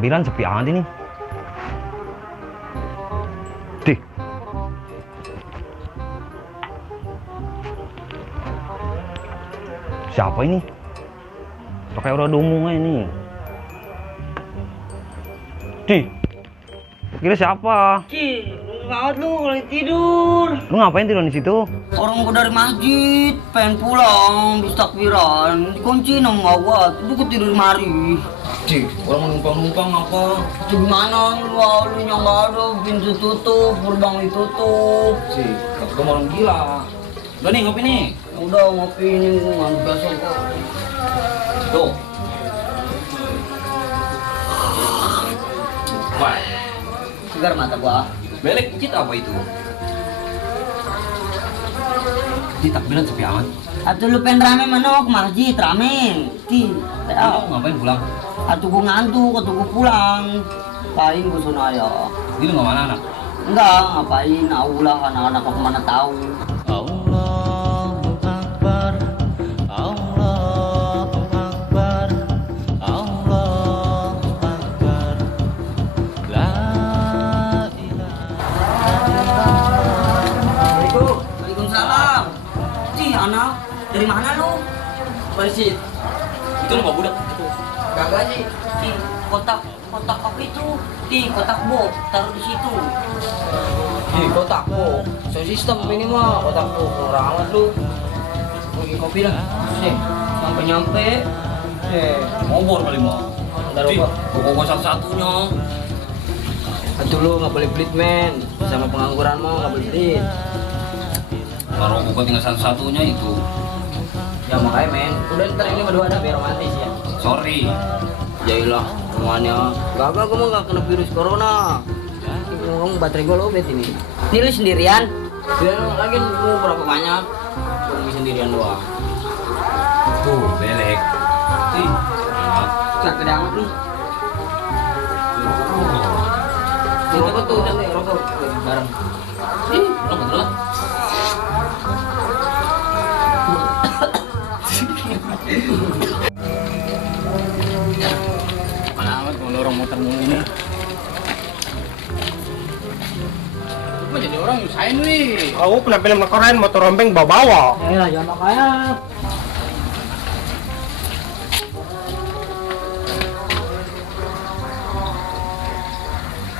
Takbiran sepi amat ini. Dih. Siapa ini? Pakai orang dumungnya ini. Dih. Kira siapa? Ci, banget lu kalau tidur. Lu ngapain tidur di situ? Orang gua dari masjid, pengen pulang, habis takbiran, dikunci sama gua, itu gua tidur di mari. Cik, orang numpang-numpang apa? Itu gimana lu yang nggak ada, pintu tutup, gerbang ditutup. Cik, kamu orang gila. Udah nih, ngopi nih. Udah ngopi ini, ngantuk biasa kok. Tuh. Wah, Segar mata gua. belek cit apa itu? Di takbiran sepi amat. Atuh lu pengen rame mana ke masjid, rame. Ti, Kamu ngapain pulang? atuh gua ngantuk, atuh gua pulang. Paling gua sono aja. Ini lu nggak mana anak? Enggak, ngapain, aulah anak-anak mau kemana tahu. Allahu Akbar, Allahu Akbar, Allahu Akbar, La Assalamualaikum. Waalaikumsalam. Cih, anak, dari mana lu? Masjid. Itu lu budak. Kagak sih. Di kotak apa itu? Di kotak box, taruh di situ. Di kotak bu. So sistem ini mah kotak bu. Kurang amat lu. Pergi kopi dah. Sih, nyampe. Ngobor kali mah. Taruh gua. Pokok satu-satunya. Atuh lu nggak boleh pelit men. Sama pengangguran mau nggak boleh pelit. Kalau gua tinggal satu-satunya itu. Ya makanya men. Udah ntar ini berdua ada biar romantis ya. Sorry. Jailah rumahnya. Gak, gue mau gak kena virus corona. Ngomong baterai gue lobet ini. Ini lu sendirian? Ya, lagi lu berapa banyak? Gue lebih sendirian doang. Tuh, belek. Ih, Gak gede amat nih. Itu apa tuh? Udah nih, rokok bareng. ih, lo betul. Mana amat kalau orang motor mulu ini. Kok jadi orang nyusahin wih. Aku penampilan keren motor rombeng bawa-bawa. Ya makanya.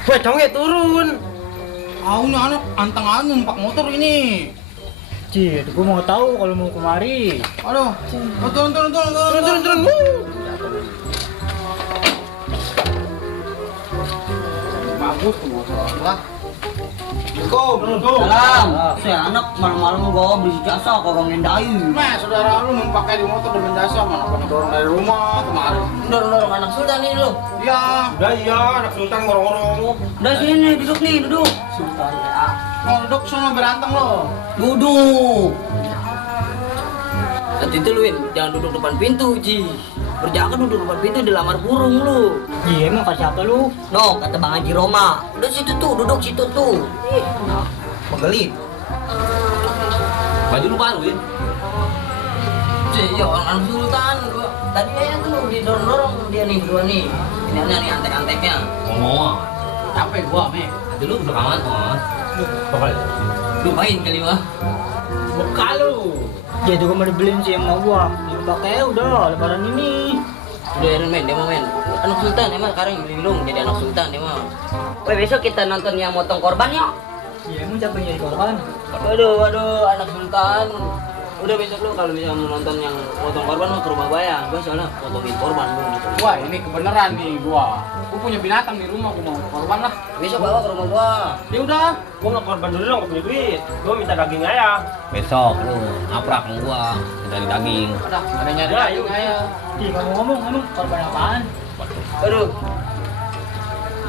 Weh, conge turun. Aku nih anak antang numpak motor ini. Ci, gue mau tahu kalau mau kemari. Aduh, turun. Bagus tuh motor lah. Salam. Saya anak malam-malam gue beli jasa kagak ngendayu. Nah, saudara lu numpaknya di motor dengan jasa mana pernah dorong dari rumah kemarin. Dorong-dorong anak sultan nih lu. Ya, Udah iya, anak sultan ngorong-ngorong. Udah sini duduk nih, duduk. Sultan ya. mau duduk sama berantem lo. Duduk. Nanti itu lu, Win, jangan duduk depan pintu, Ji. Berjaga duduk depan pintu dilamar burung lu. Iya, emang kata siapa lu? No, kata Bang Haji Roma. Udah situ tuh, duduk situ tuh. Ih, pegelit. Baju lu baru, Win. Iya, orang sultan. Gua tadi kayaknya tuh didorong-dorong dia nih berdua nih. Ini nih antek-anteknya. Ngomong. Capek gua, Me. Itu lu udah aman, tuh. Lupain kali mah. Bekal lu. Dia juga mau dibeliin sih sama gua. Dipakai udah lebaran ini. Udah Iron Man, dia mau main. Anak sultan emang sekarang belum jadi anak sultan dia mah. Weh, besok kita nonton yang motong korban yuk. Iya, emang siapa yang jadi korban? Waduh, anak sultan. Udah besok lu kalau bisa nonton yang motong korban mah ke rumah bayang. Gua soalnya motongin korban gua gitu. Wah, ini kebenaran nih gua. Gua punya binatang di rumah, gua mau korban lah. Besok bawa ke rumah gua. Ya udah. Gua nggak korban dulu dong, gak punya duit. Gua minta daging aja. Besok lu naprak sama gua dari daging. Udah, ada nyari Ya, daging aja. Ih, ngomong-ngomong, emang korban apaan?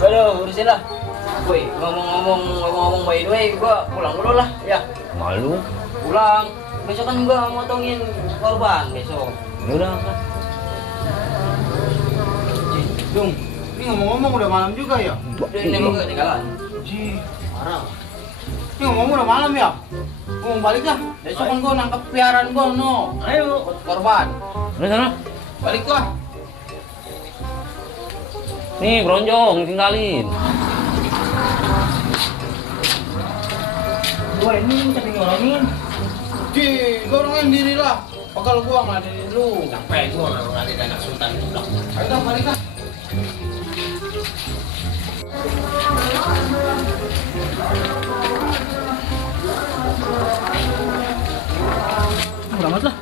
Waduh, urusin lah. Woi, ngomong-ngomong by the way, gua pulang dulu lah, ya. Malu. Pulang. Besok kan gua motongin korban besok. Ya udah. Dung, ini ngomong-ngomong udah malam juga ya? Ini mau ketinggalan. Ji, parah. Ini ngomong udah malam ya? Gua mau balik lah. Besok kan gua nangkep piaraan gua, no. Ayo, korban. Udah sana. Balik lah. Nih, bronjong, tinggalin. Gua ini minta digorongin. Ji, gorongin diri lah. Pegal gua ngeladenin lu. Capek gua ngeliatin anak sultan itu. Ayo dah, balik dah. Udah amat lah.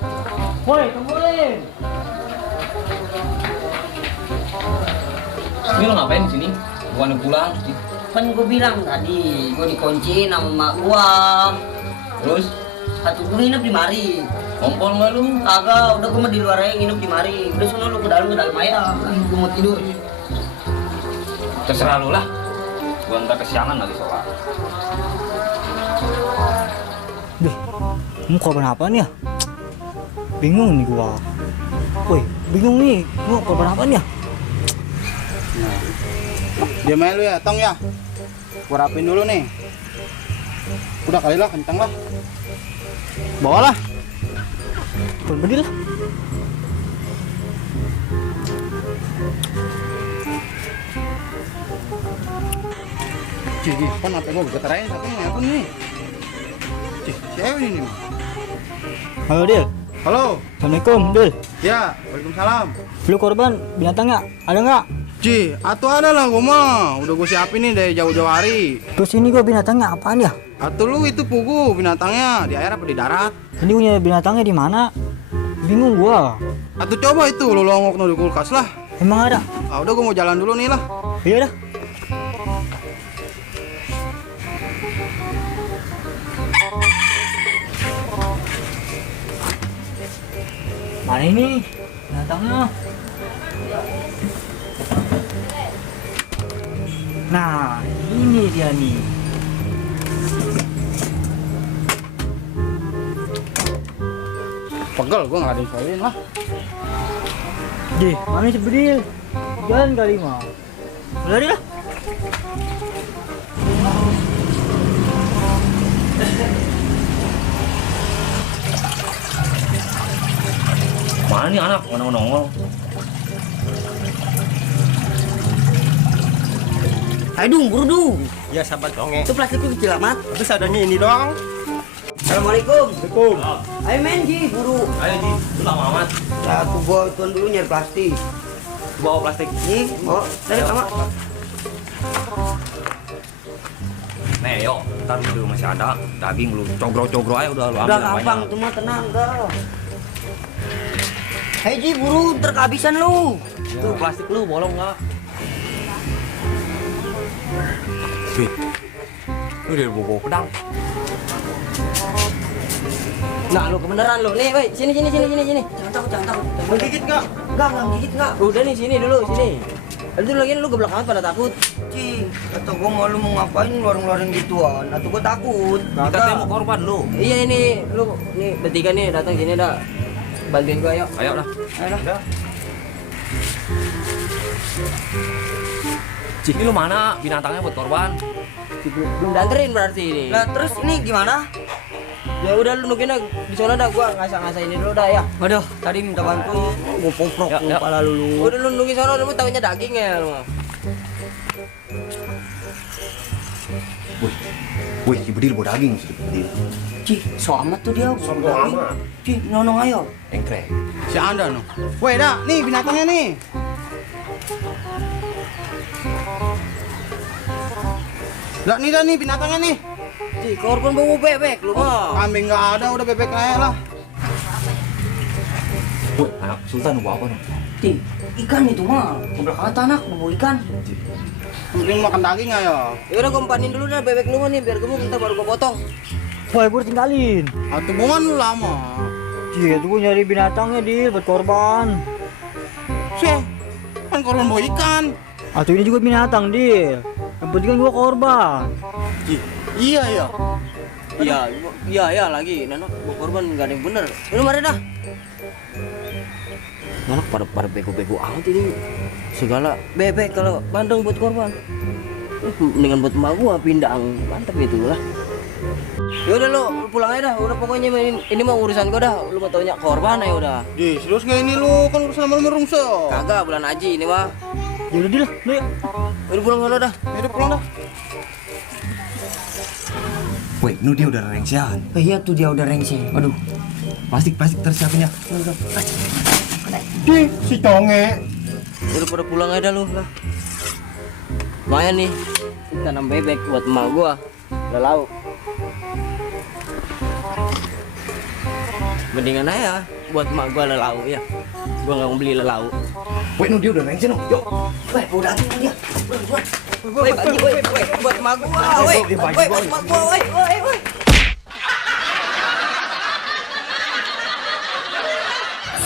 Woi, tungguin. Ini lo ngapain di sini? Bukannya pulang? Kan gue bilang tadi, gue dikunci sama emak gua. Terus? Satu gue nginep di mari. Kompol nggak lu? Kagak, udah gue mah di luar aja nginep di mari. Udah sono lu ke dalam aja. Gue mau tidur. Terserah lu lah. Gua ntar kesiangan lagi soal. Duh, mau korban apa nih ya? Bingung nih gua. Woi, bingung nih. Gua korban apa nih ya? Diam aja lu ya, Tong ya. Gua rapin dulu nih. Udah kali lah, kencang lah. Bawa lah. Korban bedil lah. Cih, kan apa gua getarain satu nih, apa nih? Cih, siapa ini nih? Halo, Dil. Halo. Assalamualaikum, Dil. Ya, waalaikumsalam. Lu korban binatangnya ada nggak? Cih, atuh ada lah gua mah. Udah gua siapin nih dari jauh-jauh hari. Terus ini gua binatangnya apaan ya? Atuh lu itu pugu binatangnya di air apa di darat? Ini punya binatangnya di mana? Bingung gua. Atuh coba itu lu longok di kulkas lah. Emang ada? Ah, udah gua mau jalan dulu nih lah. Iya dah. Mana ini binatangnya? Nah, ini dia nih. Pegel gua nggak ada infoin lah. Dih, mana si bedil? Jalan kali mah. Lari lah. Mana nih anak? Nongol. Ayo dong, buru dong. Ya sabar dong ya. Itu plastikku kecil amat. Terus adanya ini doang. Assalamualaikum. Assalamualaikum. Ayo main Ji, buru. Ayo Ji, lu lama amat. Ya, aku bawa tuan dulu nyari plastik. Bawa plastik. Nih, bawa. Dari sama. Nih, yuk. Ntar dulu masih ada daging lu. Cogro-cogro aja udah lu ambil. Udah gampang, cuma tenang, dah. Hei Ji, buru, ntar kehabisan lu. Tuh plastik lu bolong nggak? Lu udah bawa pedang. Nah, lu kebenaran lu. Nih, woi, sini. Jangan takut. Menggigit nggak? Enggak gigit enggak. Udah nih sini dulu, sini. Itu lagi lu geblak amat pada takut. Ci, atau gua mau lu mau ngapain ngeluarin gituan? Atau gua takut. Kita temu korban lu. Iya ini, lu nih bertiga nih datang sini dah. Bantuin gua yuk. Ayo lah. Ayo lah. Cik, ini lu mana binatangnya buat korban? Belum dianterin berarti ini. Lah terus ini gimana? Ya udah lu nungguin dah di sana dah, gua ngasah ini dulu dah ya. Waduh, tadi minta bantu, gua poprok Ya, lu ya. kepala lu. Udah lu nungguin sana, lu tahunya daging ya lu. Wih, si Bedil bawa daging sih, Bedil. Ci, so amat tuh dia. Sombong amat. Ci, nonong ayo. Engkrek. Si Anda noh. Woi, dah, nih binatangnya nih. Lah nih binatangnya nih. Ci, korban bawa bebek lu mah. Kambing nggak ada, udah bebek aja lah. Woi, anak Sultan lu bawa apa nih? Ci, ikan itu mah. Udah kata anak bawa ikan. Mending makan daging aja. Ya udah gua empanin dulu dah bebek lu mah nih biar gemuk, ntar baru gua potong. Woi, gua tinggalin. Atuh bungan lu lama. Iya, tuh gua nyari binatangnya di buat korban. Sih, kan korban bawa ikan. Atau ini juga binatang, Dil. Yang penting kan gua korban. Iya ya. Iya lagi. Nanok gua korban enggak ada yang bener. Lu mari dah. Nanok pada bego-bego amat ini. Segala bebek kalau bandeng buat korban. Mendingan buat emak gua pindang. Mantap gitu lah. Ya udah lu pulang aja dah. Udah pokoknya ini mah urusan gua dah. Lu mau taunya korban ya udah. Di, serius nggak ini lu? Kan urusan sama merungso. Kagak bulan haji ini mah. Ya udah Dil, lu ya. Udah pulang sana dah. Ya udah pulang dah. Woi, nu dia udah rengsian. Iya tuh dia udah rengsi. Aduh. Plastik tersiapin ya. Di si conge. Udah pada pulang aja dah lu lah. Lumayan nih. Tanam bebek buat emak gua. Udah lauk. Mendingan aja buat emak gua lauk ya. Gua nggak mau beli lauk. Woi, nu dia udah rengsian. Yuk. Weh, udah hati dia. Weh, bagi weh, buat emak gua, weh. Weh, buat emak gua, weh.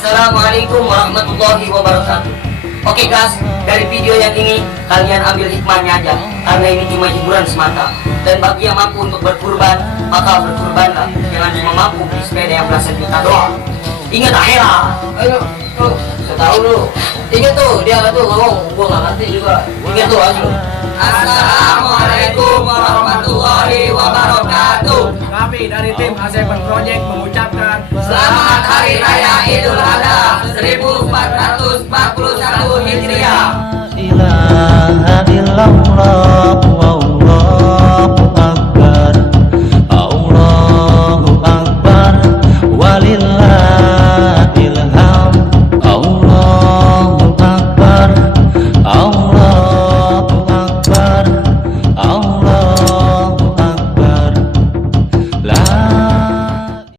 Assalamualaikum warahmatullahi wabarakatuh. Oke guys, dari video yang ini kalian ambil hikmahnya aja, karena ini cuma hiburan semata. Dan bagi yang mampu untuk berkurban, maka berkurbanlah. Jangan cuma mampu beli sepeda yang belasan juta doang. Ingat akhirat. Ayo, tuh, saya tahu lu. Ingat tuh, dia tuh ngomong, gua nggak ngerti juga. Ingat tuh, aja. Assalamualaikum warahmatullahi wabarakatuh. Kami dari tim Hasepan Project mengucapkan Selamat Hari Raya Idul Adha 1441 Hijriah. ilaha illallah